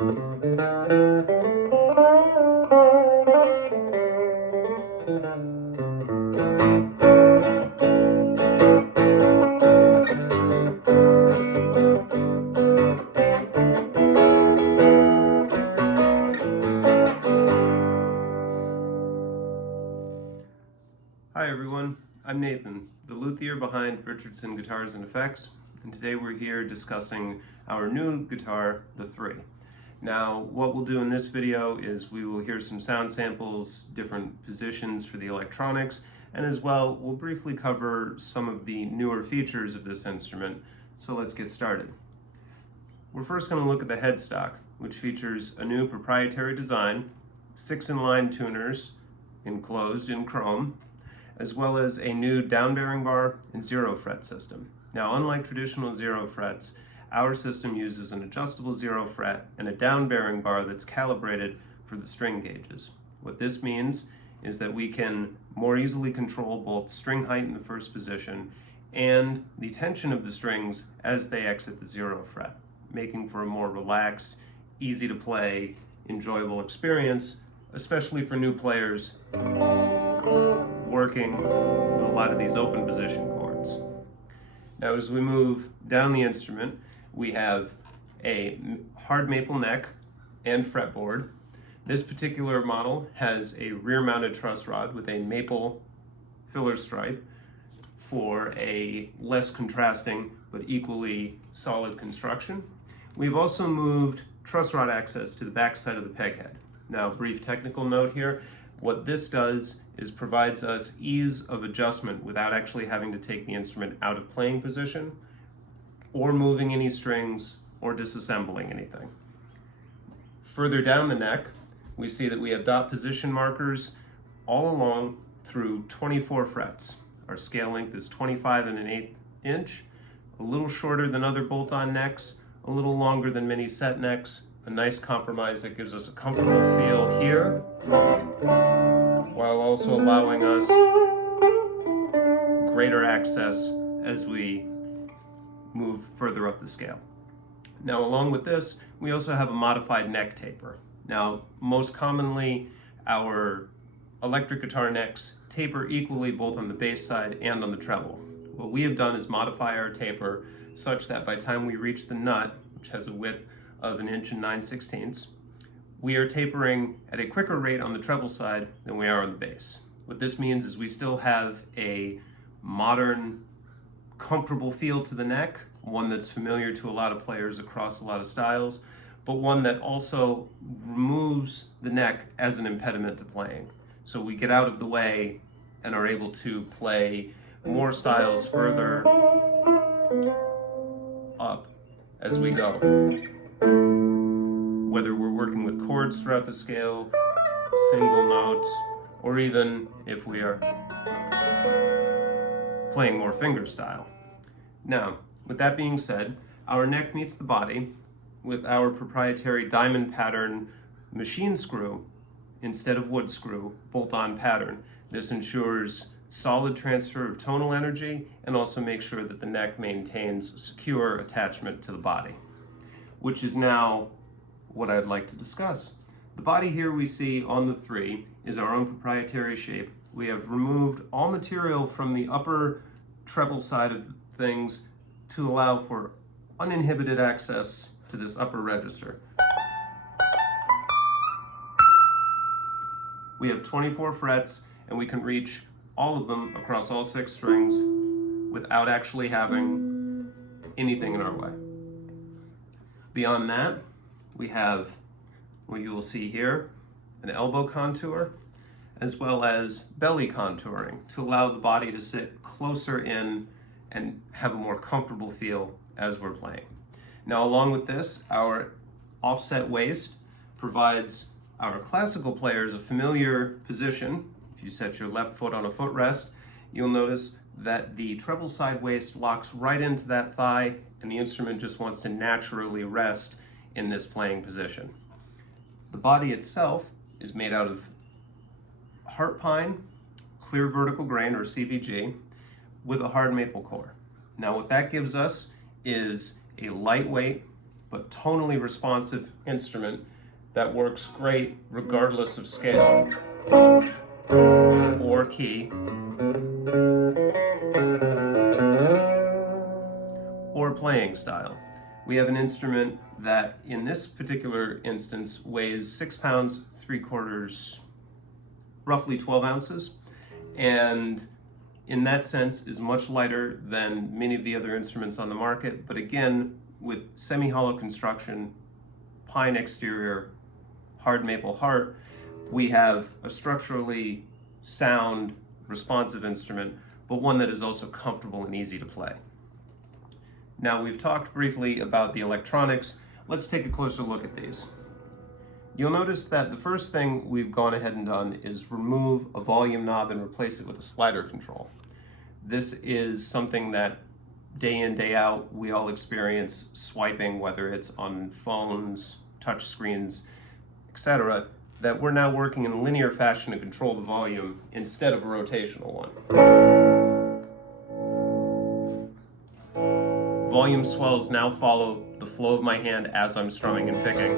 Hi everyone, I'm Nathan, the luthier behind Richardson Guitars and Effects, and today we're here discussing our new guitar, the 3. Now, what we'll do in this video is we will hear some sound samples, different positions for the electronics, and as well, we'll briefly cover some of the newer features of this instrument, so let's get started. We're first going to look at the headstock, which features a new proprietary design, 6-in-line tuners enclosed in chrome, as well as a new down-bearing bar and 0-fret system. Now, unlike traditional 0 frets, our system uses an adjustable 0 fret and a down-bearing bar that's calibrated for the string gauges. What this means is that we can more easily control both string height in the first position and the tension of the strings as they exit the 0 fret, making for a more relaxed, easy to play, enjoyable experience, especially for new players working with a lot of these open position chords. Now, as we move down the instrument, we have a hard maple neck and fretboard. This particular model has a rear-mounted truss rod with a maple filler stripe for a less contrasting but equally solid construction. We've also moved truss rod access to the back side of the peg head. Now, brief technical note here. What this does is provides us ease of adjustment without actually having to take the instrument out of playing position or moving any strings or disassembling anything. Further down the neck, we see that we have dot position markers all along through 24 frets. Our scale length is 25 1/8 inch, a little shorter than other bolt-on necks, a little longer than mini set necks, a nice compromise that gives us a comfortable feel here, while also allowing us greater access as we move further up the scale. Now, along with this, we also have a modified neck taper. Now, most commonly, our electric guitar necks taper equally both on the bass side and on the treble. What we have done is modify our taper such that by the time we reach the nut, which has a width of 1 9/16 inches, we are tapering at a quicker rate on the treble side than we are on the bass. What this means is we still have a modern, comfortable feel to the neck, one that's familiar to a lot of players across a lot of styles, but one that also removes the neck as an impediment to playing. So we get out of the way and are able to play more styles further up as we go. Whether we're working with chords throughout the scale, single notes, or even if we are playing more finger style. Now, with that being said, our neck meets the body with our proprietary diamond pattern machine screw instead of wood screw bolt-on pattern. This ensures solid transfer of tonal energy and also makes sure that the neck maintains secure attachment to the body, which is now what I'd like to discuss. The body here we see on the 3 is our own proprietary shape. We have removed all material from the upper treble side of things to allow for uninhibited access to this upper register. We have 24 frets and we can reach all of them across all 6 strings without actually having anything in our way. Beyond that, we have what you will see here, an elbow contour, as well as belly contouring to allow the body to sit closer in and have a more comfortable feel as we're playing. Now, along with this, our offset waist provides our classical players a familiar position. If you set your left foot on a footrest, you'll notice that the treble side waist locks right into that thigh and the instrument just wants to naturally rest in this playing position. The body itself is made out of heart pine, clear vertical grain or CVG, with a hard maple core. Now what that gives us is a lightweight, but tonally responsive instrument that works great regardless of scale or key or playing style. We have an instrument that in this particular instance weighs 6 pounds 3/4, roughly 12 ounces, and in that sense is much lighter than many of the other instruments on the market, but again, with semi-hollow construction, pine exterior, hard maple heart, we have a structurally sound, responsive instrument, but one that is also comfortable and easy to play. Now, we've talked briefly about the electronics. Let's take a closer look at these. You'll notice that the first thing we've gone ahead and done is remove a volume knob and replace it with a slider control. This is something that day in, day out, we all experience swiping, whether it's on phones, touch screens, etc., that we're now working in a linear fashion to control the volume instead of a rotational one. Volume swells now follow the flow of my hand as I'm strumming and picking.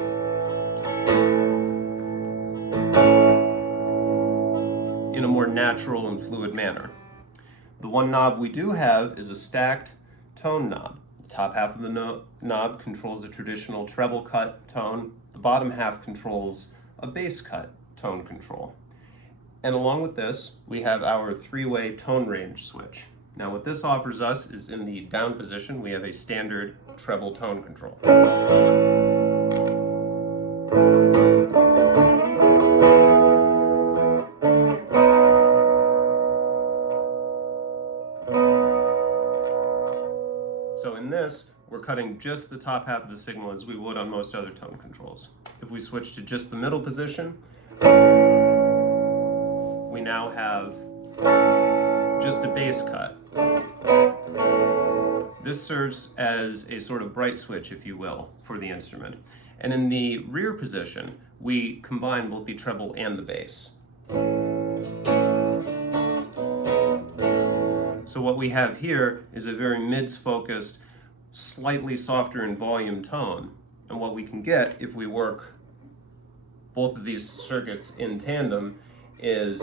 In a more natural and fluid manner. The one knob we do have is a stacked tone knob. The top half of the knob controls a traditional treble cut tone. The bottom half controls a bass cut tone control. And along with this, we have our 3-way tone range switch. Now what this offers us is in the down position, we have a standard treble tone control. So in this, we're cutting just the top half of the signal as we would on most other tone controls. If we switch to just the middle position, we now have just a bass cut. This serves as a sort of bright switch, if you will, for the instrument. And in the rear position, we combine both the treble and the bass. So what we have here is a very mids-focused, slightly softer in volume tone. And what we can get if we work both of these circuits in tandem is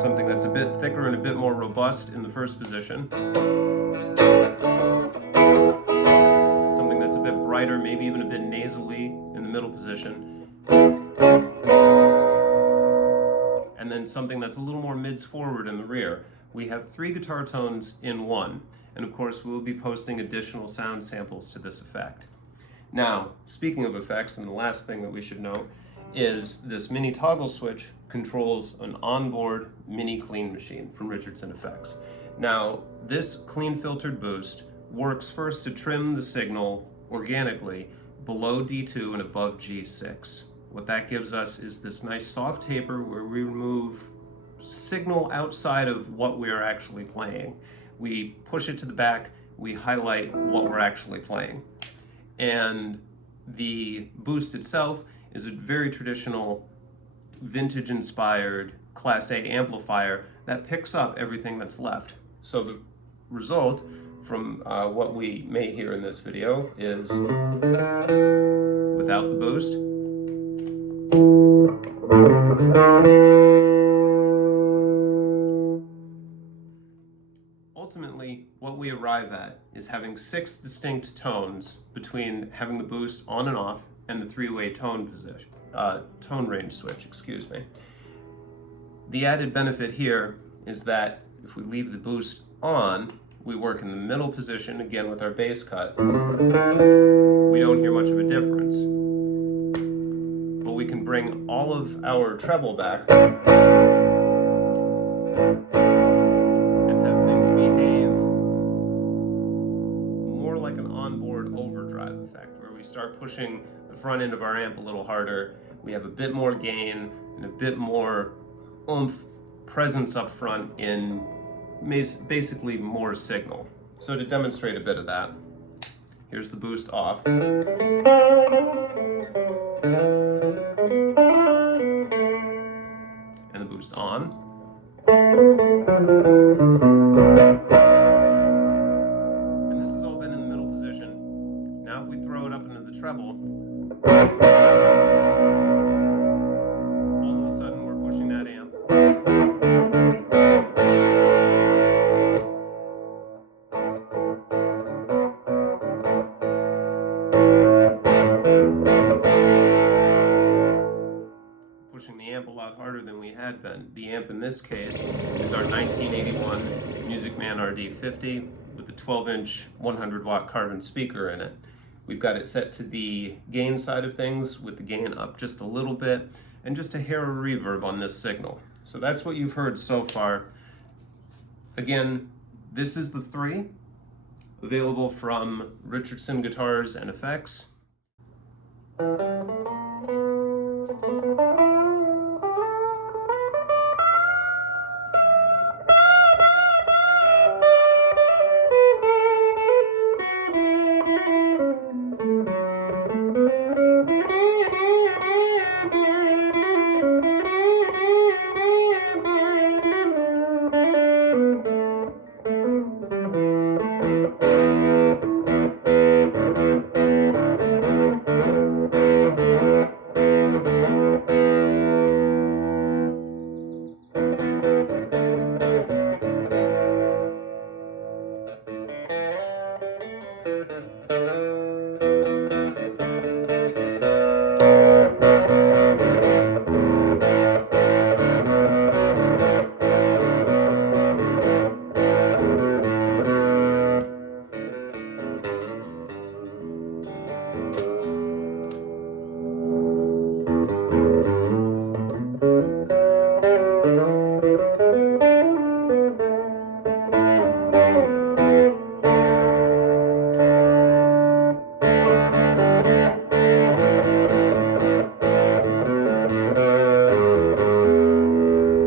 something that's a bit thicker and a bit more robust in the first position. Something that's a bit brighter, maybe even a bit nasally in the middle position. And then something that's a little more mids forward in the rear. We have 3 guitar tones in one. And of course, we'll be posting additional sound samples to this effect. Now, speaking of effects, and the last thing that we should note is this mini toggle switch controls an onboard mini clean machine from Richardson Effects. Now, this clean filtered boost works first to trim the signal organically below D2 and above G6. What that gives us is this nice soft taper where we remove signal outside of what we are actually playing. We push it to the back, we highlight what we're actually playing. And the boost itself is a very traditional, vintage-inspired Class A amplifier that picks up everything that's left. So the result from what we may hear in this video is, without the boost, ultimately, what we arrive at is having 6 distinct tones between having the boost on and off and the 3-way tone range switch, excuse me. The added benefit here is that if we leave the boost on, we work in the middle position, again with our bass cut. We don't hear much of a difference. But we can bring all of our treble back we start pushing the front end of our amp a little harder. We have a bit more gain and a bit more oomph, presence up front in basically more signal. So to demonstrate a bit of that, here's the boost off. And the boost on. And this is Now if we throw it up into the treble, all of a sudden we're pushing that amp. Pushing the amp a lot harder than we had been. The amp in this case is our 1981 Music Man RD50 with a 12-inch 100-watt carbon speaker in it. We've got it set to the gain side of things with the gain up just a little bit and just a hair of reverb on this signal. So that's what you've heard so far. Again, this is the 3 available from Richardson Guitars and Effects.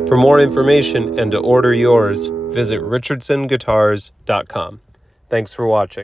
For more information and to order yours, visit richardsonguitars.com. Thanks for watching.